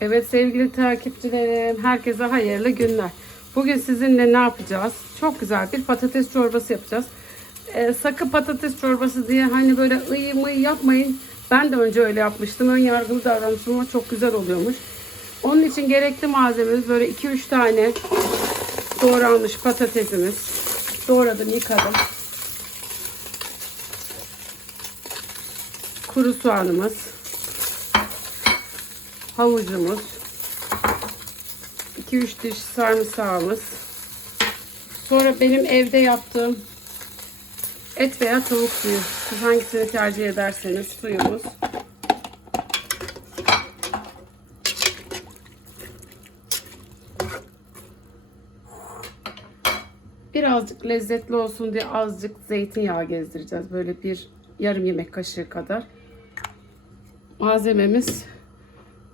Evet sevgili takipçilerim, herkese hayırlı günler. Bugün sizinle ne yapacağız? Çok güzel bir patates çorbası yapacağız. Ee, sakın patates çorbası diye hani böyle ıyı mıyı yapmayın. Ben de önce öyle yapmıştım. Ön yargılı davranmıştım ama çok güzel oluyormuş. Onun için gerekli malzememiz böyle 2-3 tane doğranmış patatesimiz. Doğradım, yıkadım. Kuru soğanımız havucumuz, 2-3 diş sarımsağımız, sonra benim evde yaptığım et veya tavuk suyu, siz hangisini tercih ederseniz suyumuz, birazcık lezzetli olsun diye azıcık zeytinyağı gezdireceğiz. Böyle bir yarım yemek kaşığı kadar. Malzememiz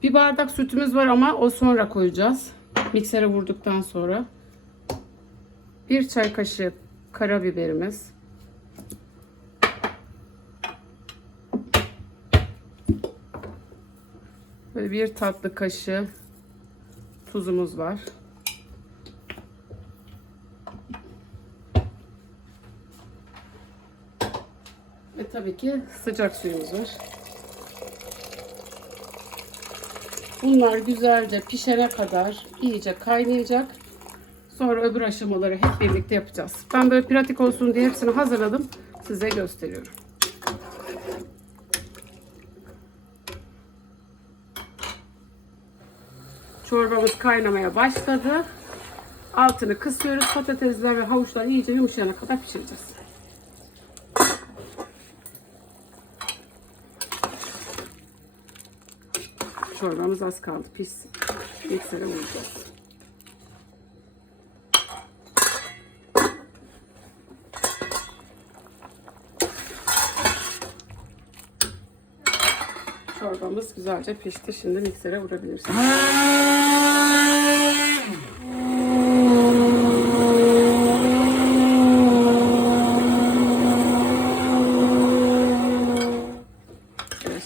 bir bardak sütümüz var ama o sonra koyacağız. Miksere vurduktan sonra. Bir çay kaşığı karabiberimiz. Böyle bir tatlı kaşığı tuzumuz var. Ve tabii ki sıcak suyumuz var. Bunlar güzelce pişene kadar iyice kaynayacak. Sonra öbür aşamaları hep birlikte yapacağız. Ben böyle pratik olsun diye hepsini hazırladım. Size gösteriyorum. Çorbamız kaynamaya başladı. Altını kısıyoruz. Patatesler ve havuçlar iyice yumuşayana kadar pişireceğiz. Çorbamız az kaldı pişsin. Miksere vuracağız. Çorbamız güzelce pişti. Şimdi miksere vurabilirsiniz.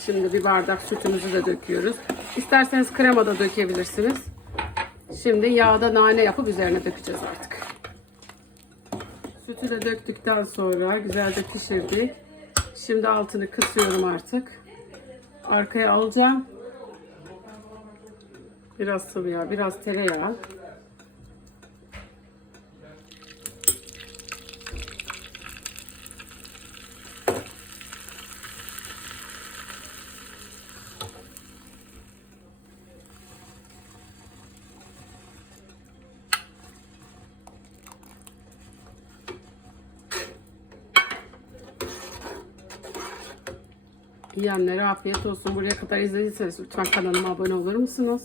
Şimdi bir bardak sütümüzü de döküyoruz. İsterseniz krema da dökebilirsiniz. Şimdi yağda nane yapıp üzerine dökeceğiz artık. Sütü de döktükten sonra güzelce pişirdik. Şimdi altını kısıyorum artık. Arkaya alacağım. Biraz sıvı yağ, biraz tereyağı. Yiyenlere afiyet olsun. Buraya kadar izlediyseniz lütfen kanalıma abone olur musunuz?